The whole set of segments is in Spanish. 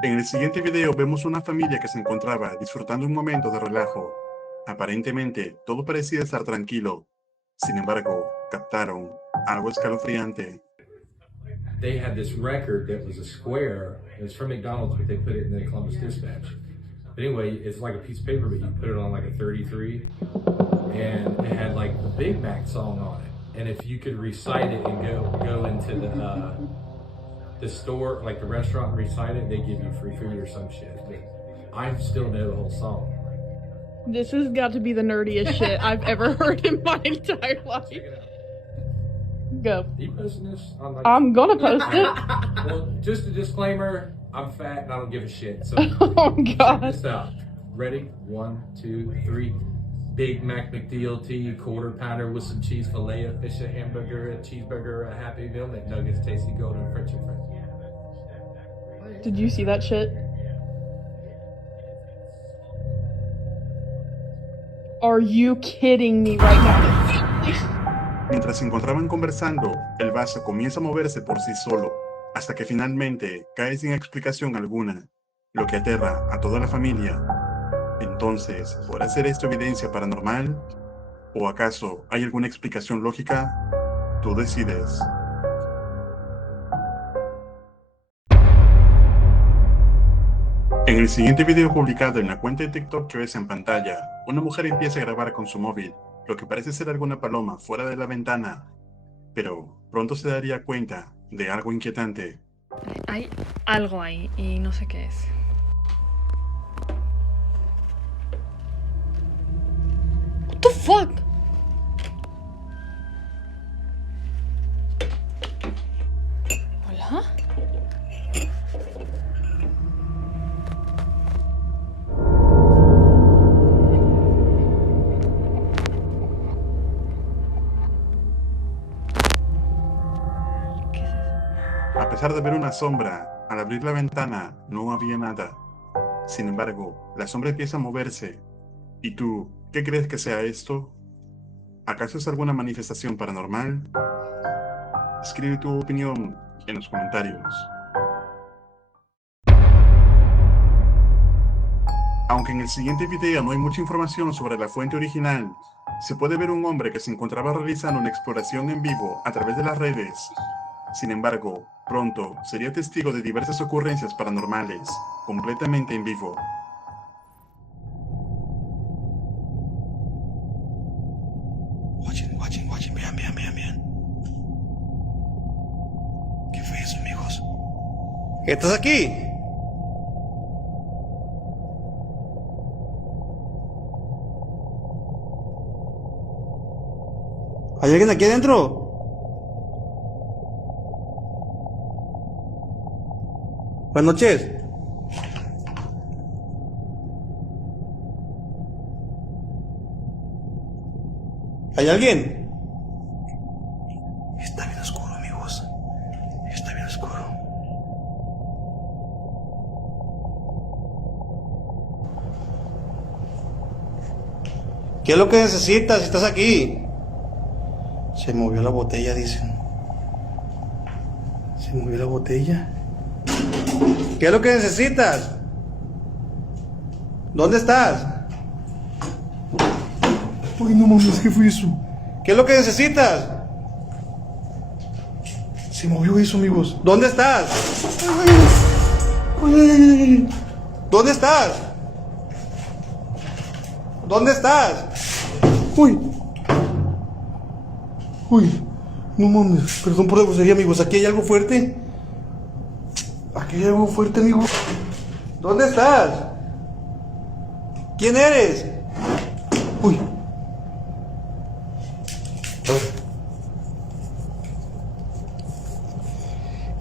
En el siguiente video vemos una familia que se encontraba disfrutando un momento de relajo. Aparentemente, todo parecía estar tranquilo. Sin embargo, captaron algo escalofriante. They had this record that was a square. It was from McDonald's, but they put it in the Columbus Dispatch. But anyway, it's like a piece of paper, but you put it on like a 33, and it had like the Big Mac song on it. And if you could recite it and go into the store, like the restaurant, and recite it, they give you free food or some shit. But I still know the whole song. This has got to be the nerdiest shit I've ever heard in my entire life. Check it out. Go. Are you posting this? I'm gonna post it. Well, just a disclaimer, I'm fat and I don't give a shit. So Oh check god. this out. Ready? 1, 2, 3. Big Mac McDLT, quarter pounder with some cheese, filet of fish, a hamburger, a cheeseburger, a Happy Meal, McNuggets, tasty golden French fries. Did you see that shit? Are you kidding me right now? Mientras se encontraban conversando, el vaso comienza a moverse por sí solo, hasta que finalmente cae sin explicación alguna, lo que aterra a toda la familia. Entonces, ¿podrá ser esto evidencia paranormal? ¿O acaso hay alguna explicación lógica? Tú decides. En el siguiente video publicado en la cuenta de TikTok que ves en pantalla, una mujer empieza a grabar con su móvil lo que parece ser alguna paloma fuera de la ventana, pero pronto se daría cuenta de algo inquietante. Hay algo ahí y no sé qué es. What the fuck? ¿Hola? A pesar de ver una sombra, al abrir la ventana no había nada. Sin embargo, la sombra empieza a moverse. ¿Y tú, qué crees que sea esto? ¿Acaso es alguna manifestación paranormal? Escribe tu opinión en los comentarios. Aunque en el siguiente video no hay mucha información sobre la fuente original, se puede ver un hombre que se encontraba realizando una exploración en vivo a través de las redes. Sin embargo, pronto sería testigo de diversas ocurrencias paranormales, completamente en vivo. Watching, vean. ¿Qué fue eso, amigos? ¿Estás aquí? ¿Hay alguien aquí adentro? Buenas noches. ¿Hay alguien? Está bien oscuro, amigos. Está bien oscuro. ¿Qué es lo que necesitas si estás aquí? Se movió la botella, dicen. Se movió la botella. ¿Qué es lo que necesitas? ¿Dónde estás? Ay, no mames, ¿qué fue eso? ¿Qué es lo que necesitas? Se movió eso, amigos. ¿Dónde estás? Ay. ¿Dónde estás? ¿Dónde estás? Uy. No mames, perdón por la grosería, amigos. ¿Aquí hay algo fuerte? Aquí hay algo fuerte, amigo. ¿Dónde estás? ¿Quién eres? Uy.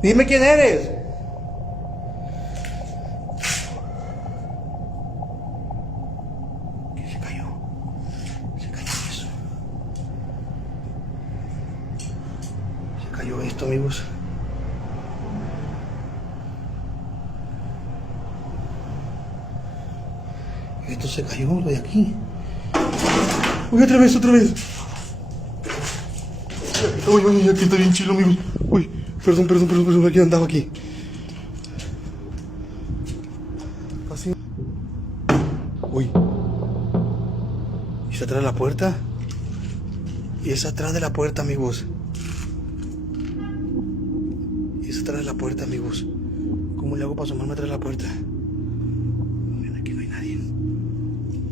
Dime quién eres. ¿Qué se cayó? Se cayó eso. Se cayó esto, amigos. Esto se cayó, lo de aquí. Uy, otra vez. Uy, aquí está bien chilo, amigos. Uy, perdón, aquí andaba aquí. así. Uy. ¿Y está atrás de la puerta? Y es atrás de la puerta, amigos. Y es atrás de la puerta, amigos. ¿Cómo le hago para asomarme atrás de la puerta? Ven, aquí no hay nadie.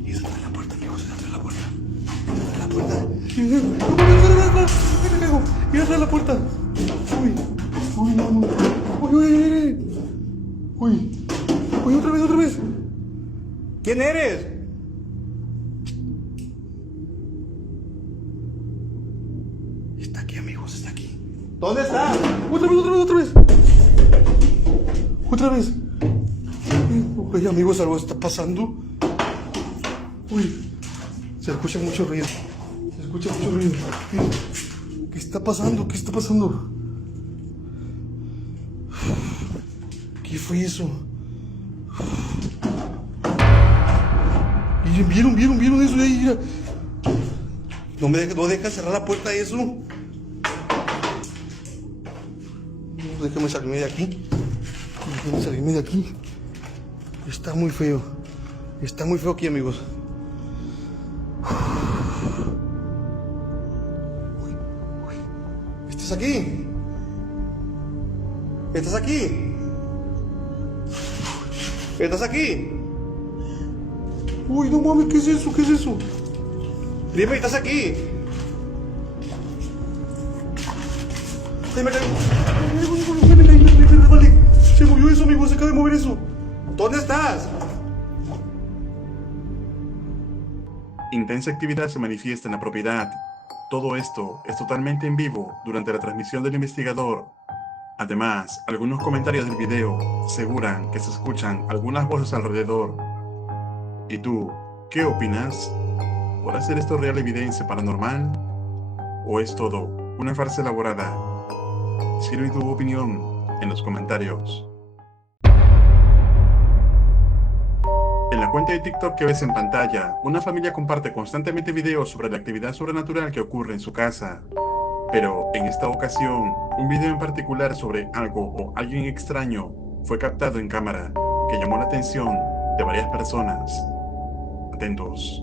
Y es atrás de la puerta, amigos. Es atrás de la puerta. Es atrás de la puerta. Y es atrás de la puerta. Uy. Uy, no, no. Uy, uy, uy. Uy. Uy, otra vez, otra vez. ¿Quién eres? Está aquí, amigos, está aquí. ¿Dónde está? Otra vez, otra vez, otra vez. Otra vez. Uy, amigos, algo está pasando. Uy, se escucha mucho ruido. Se escucha mucho ruido. ¿Qué está pasando? ¿Qué está pasando? ¿Qué fue eso? ¿Vieron eso de ahí? Mira. No deja cerrar la puerta eso. Déjame salirme de aquí. Déjame salirme de aquí. Está muy feo. Está muy feo aquí, amigos. ¿Estás aquí? ¿Estás aquí? ¿Estás aquí? Uy, no mames, ¿qué es eso? ¿Qué es eso? Dime, ¿estás aquí? Se movió eso, amigo, se acaba de mover eso. ¿Dónde estás? Intensa actividad se manifiesta en la propiedad. Todo esto es totalmente en vivo durante la transmisión del investigador. Además, algunos comentarios del video aseguran que se escuchan algunas voces alrededor. ¿Y tú, qué opinas? ¿Podrá ser esto real evidencia paranormal? ¿O es todo una farsa elaborada? Escribe tu opinión en los comentarios. En la cuenta de TikTok que ves en pantalla, una familia comparte constantemente videos sobre la actividad sobrenatural que ocurre en su casa. Pero en esta ocasión, un video en particular sobre algo o alguien extraño fue captado en cámara, que llamó la atención de varias personas. Atentos.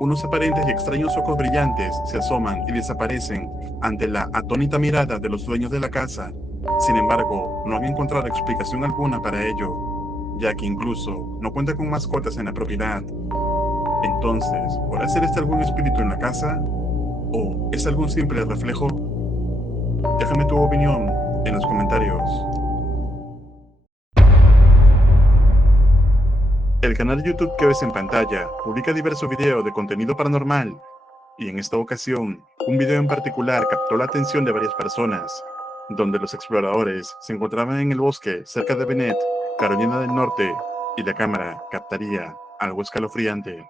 Unos aparentes y extraños ojos brillantes se asoman y desaparecen ante la atónita mirada de los dueños de la casa. Sin embargo, no han encontrado explicación alguna para ello, ya que incluso no cuenta con mascotas en la propiedad. Entonces, ¿podrá ser este algún espíritu en la casa? ¿O es algún simple reflejo? Déjame tu opinión en los comentarios. El canal de YouTube que ves en pantalla publica diversos videos de contenido paranormal, y en esta ocasión, un video en particular captó la atención de varias personas, donde los exploradores se encontraban en el bosque cerca de Bennett, Carolina del Norte, y la cámara captaría algo escalofriante.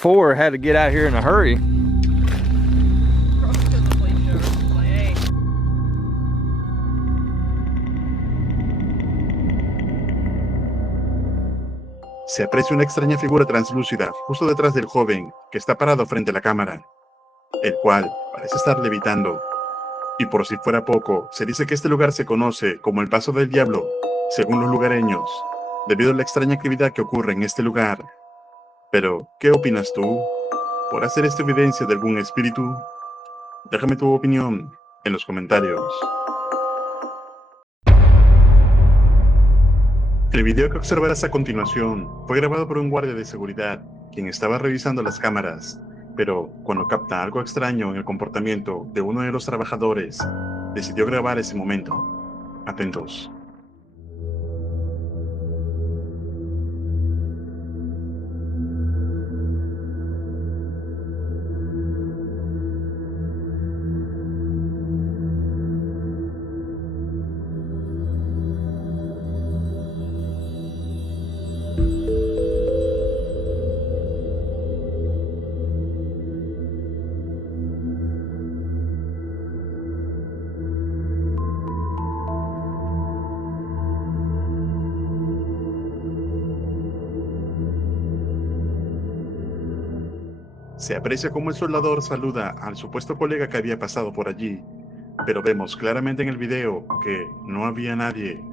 Four had to get out here in a hurry. Se aprecia una extraña figura translúcida justo detrás del joven que está parado frente a la cámara, el cual parece estar levitando. Y por si fuera poco, se dice que este lugar se conoce como el Paso del Diablo, según los lugareños, debido a la extraña actividad que ocurre en este lugar. Pero, ¿qué opinas tú? ¿Podrá ser esta evidencia de algún espíritu? Déjame tu opinión en los comentarios. El video que observarás a continuación fue grabado por un guardia de seguridad, quien estaba revisando las cámaras, pero cuando capta algo extraño en el comportamiento de uno de los trabajadores, decidió grabar ese momento. Atentos. Se aprecia cómo el soldador saluda al supuesto colega que había pasado por allí, pero vemos claramente en el video que no había nadie.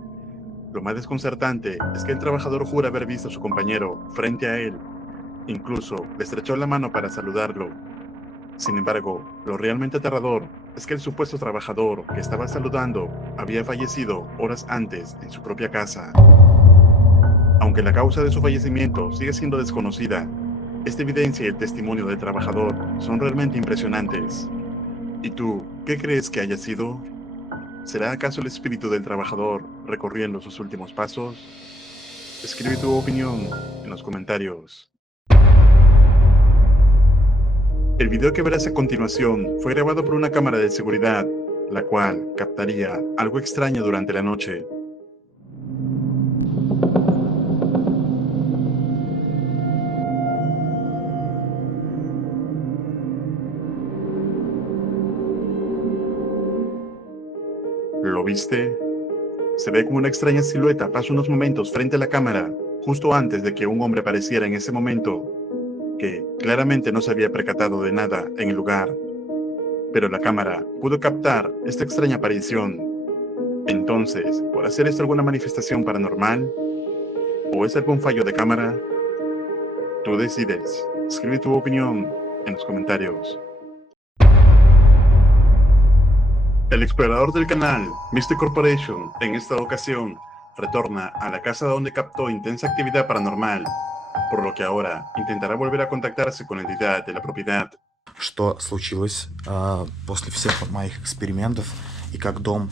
Lo más desconcertante es que el trabajador jura haber visto a su compañero frente a él. Incluso le estrechó la mano para saludarlo. Sin embargo, lo realmente aterrador es que el supuesto trabajador que estaba saludando había fallecido horas antes en su propia casa. Aunque la causa de su fallecimiento sigue siendo desconocida, esta evidencia y el testimonio del trabajador son realmente impresionantes. ¿Y tú, qué crees que haya sido? ¿Será acaso el espíritu del trabajador recorriendo sus últimos pasos? Escribe tu opinión en los comentarios. El video que verás a continuación fue grabado por una cámara de seguridad, la cual captaría algo extraño durante la noche. ¿Lo viste? Se ve como una extraña silueta pasa unos momentos frente a la cámara, justo antes de que un hombre apareciera en ese momento, que claramente no se había percatado de nada en el lugar. Pero la cámara pudo captar esta extraña aparición. Entonces, ¿podrá ser esto alguna manifestación paranormal? ¿O es algún fallo de cámara? Tú decides. Escribe tu opinión en los comentarios. El explorador del canal, Mr. Corporation, en esta ocasión, retorna a la casa donde captó intensa actividad paranormal, por lo que ahora intentará volver a contactarse con la entidad de la propiedad. Что случилось после всех моих экспериментов и как дом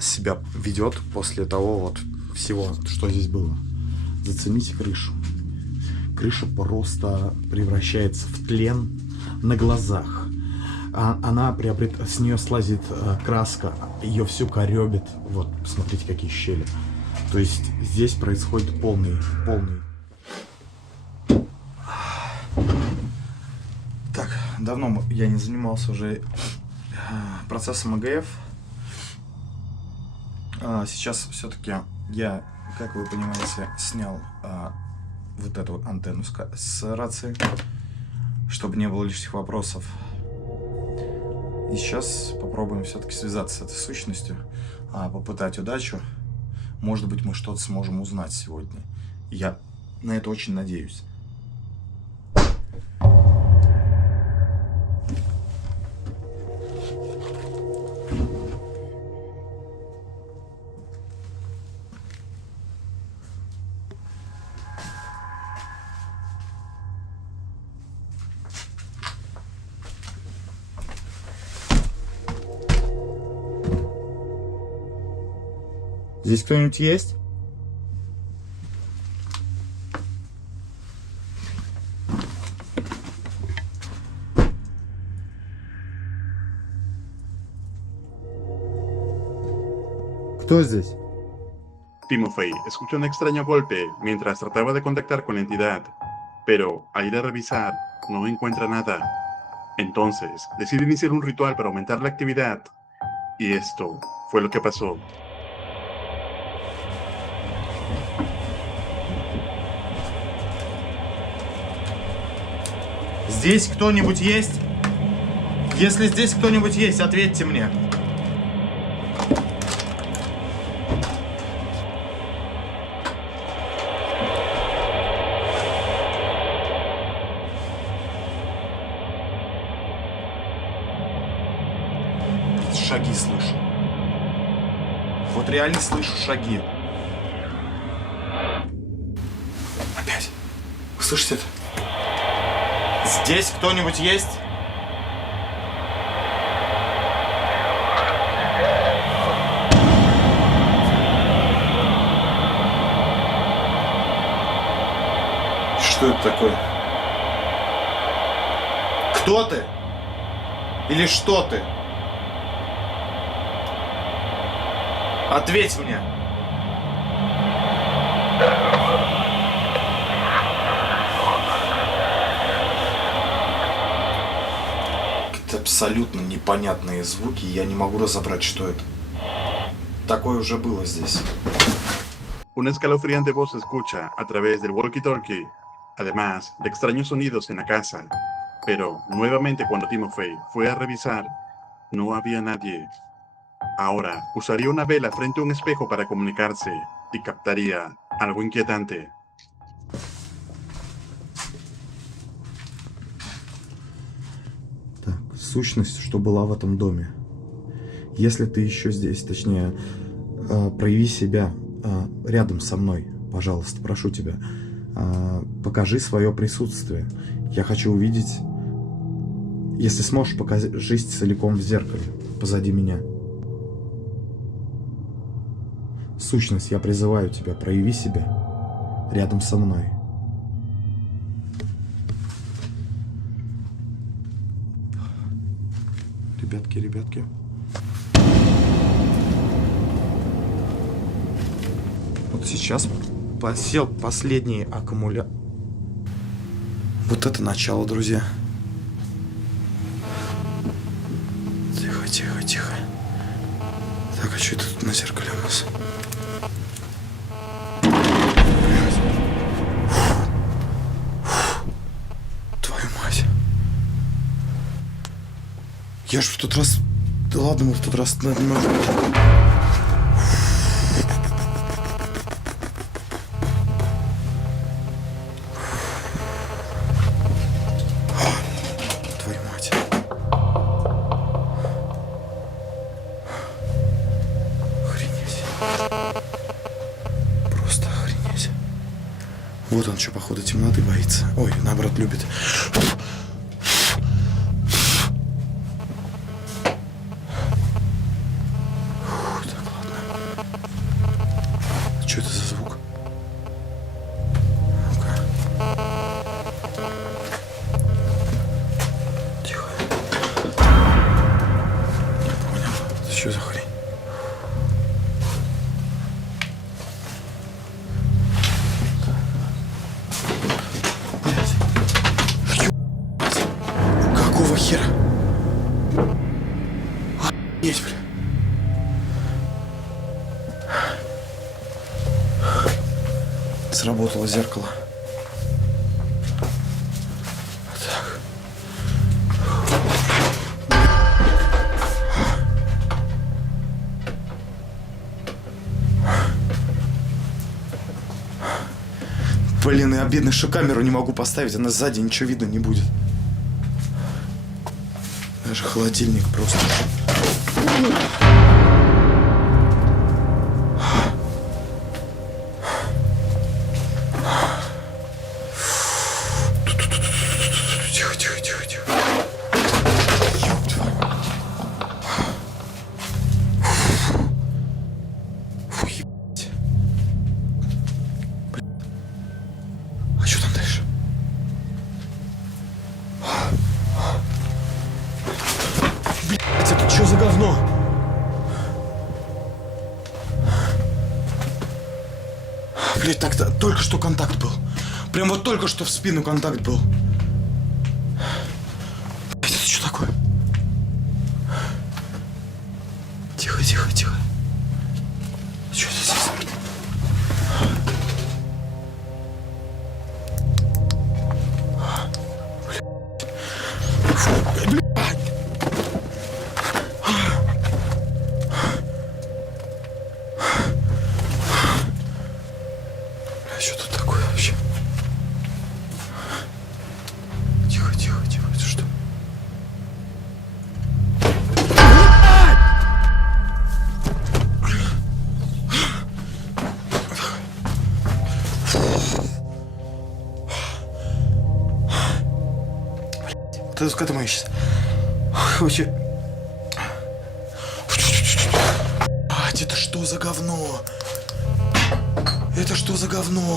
себя ведет после того вот всего, что здесь было. Зацените крышу. Крыша просто превращается в тлен на глазах. Она приобретает, с нее слазит краска, ее всю корёбит. Вот, посмотрите, какие щели. То есть здесь происходит полный. Так, давно я не занимался уже процессом АГФ. Сейчас все-таки я, как вы понимаете, снял вот эту антенну с рации, чтобы не было лишних вопросов. И сейчас попробуем все-таки связаться с этой сущностью, попытать удачу. Может быть, мы что-то сможем узнать сегодня. Я на это очень надеюсь. Здесь кто-нибудь есть? Кто здесь? Timothy escucha un extraño golpe mientras trataba de contactar con la entidad, pero al ir a revisar no encuentra nada. Entonces decide iniciar un ritual para aumentar la actividad, y esto fue lo que pasó. Здесь кто-нибудь есть? Если здесь кто-нибудь есть, ответьте мне. Шаги слышу. Вот реально слышу шаги. Опять. Вы слышите это? Здесь кто-нибудь есть? Что это такое? Кто ты? Или что ты? Ответь мне. Абсолютно непонятные звуки, я не могу разобрать, что это. Такое уже было здесь. Una escalofriante voz se escucha a través del walkie-talkie, además de extraños sonidos en la casa. Pero nuevamente cuando Timofey fue a revisar, no había nadie. Ahora usaría una vela frente a un espejo para comunicarse y captaría algo inquietante. Так, сущность, что была в этом доме. Если ты еще здесь, точнее, прояви себя рядом со мной, пожалуйста, прошу тебя. Покажи свое присутствие. Я хочу увидеть, если сможешь, покажись целиком в зеркале позади меня. Сущность, я призываю тебя, прояви себя рядом со мной. Ребятки. Вот сейчас посел последний аккумулятор. Вот это начало, друзья. Тихо. Так, а что это тут на зеркале у нас? Твою мать. Я ж в тот раз... Да ладно, мы в тот раз... Твою мать. Охренеть. Просто охренеть. Вот он что, походу, темноты боится. Ой, наоборот, любит. Что это за звук? Ну-ка. Тихо. Не понял. Это что за хрень? Блядь. Ебать. Какого хера? Охренеть, бля. Сработало зеркало. Так. Блин, я бедный, что камеру не могу поставить, она сзади, ничего видно не будет. Даже холодильник просто. Тихо. Ёб твою. Фу, ебать. Блин. А что там дальше? Блять, это что за говно? Блять, так-то только что контакт был. Прям вот только что в спину контакт был. Это что такое? Тихо. Что это здесь? Блядь. Что тут такое вообще? Тихо. Это что? Вот это к этому я сейчас. Короче. Блядь, это что за говно? Это что за говно?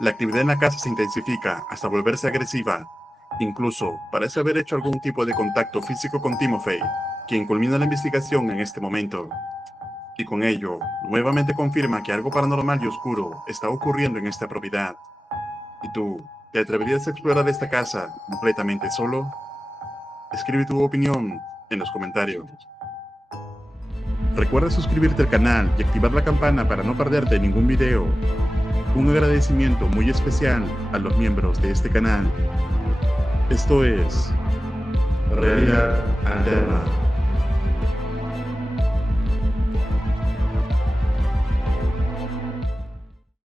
La actividad en la casa se intensifica hasta volverse agresiva. Incluso parece haber hecho algún tipo de contacto físico con Timofey, quien culmina la investigación en este momento. Y con ello, nuevamente confirma que algo paranormal y oscuro está ocurriendo en esta propiedad. ¿Y tú, te atreverías a explorar esta casa completamente solo? Escribe tu opinión en los comentarios. Recuerda suscribirte al canal y activar la campana para no perderte ningún video. Un agradecimiento muy especial a los miembros de este canal. Esto es Realidad Alterna.